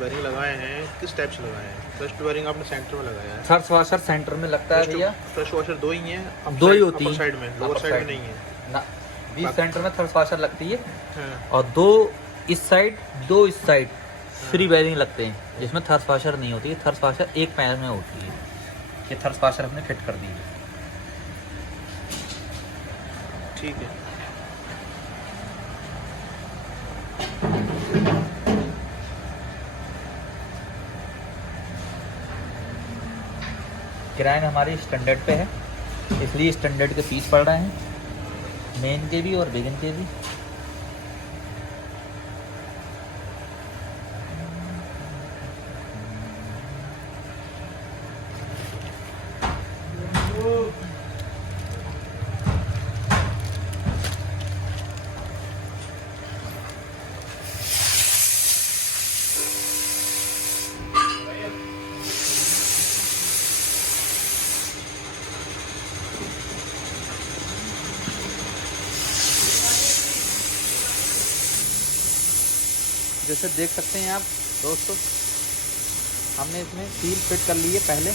Wiring लगाए हैं किस टाइप से लगाए हैं? फर्स्ट वायरिंग आपने सेंटर में लगाया है। थर्स वाशर सेंटर में लगता है भैया। फर्स्ट वॉशर दो ही हैं, दो ही होती अपर है साइड में, लोअर साइड में नहीं है ना। बीच सेंटर में थर्स वाशर लगती है हाँ। और दो इस साइड दो इस साइड फ्री वायरिंग लगते हैं, जिसमें थर्स वाशर नहीं होती है। थर्स वाशर एक पैर में होती है। ये थर्स वाशर हमने फिट कर दी है। ठीक है। किरायन हमारी स्टैंडर्ड पे है, इसलिए स्टैंडर्ड के पीस पड़ रहे हैं, मेन के भी और बिगिन के भी। जैसे देख सकते हैं आप दोस्तों, हमने इसमें सील फिट कर ली है पहले।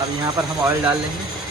अब यहाँ पर हम ऑयल डाल लेंगे।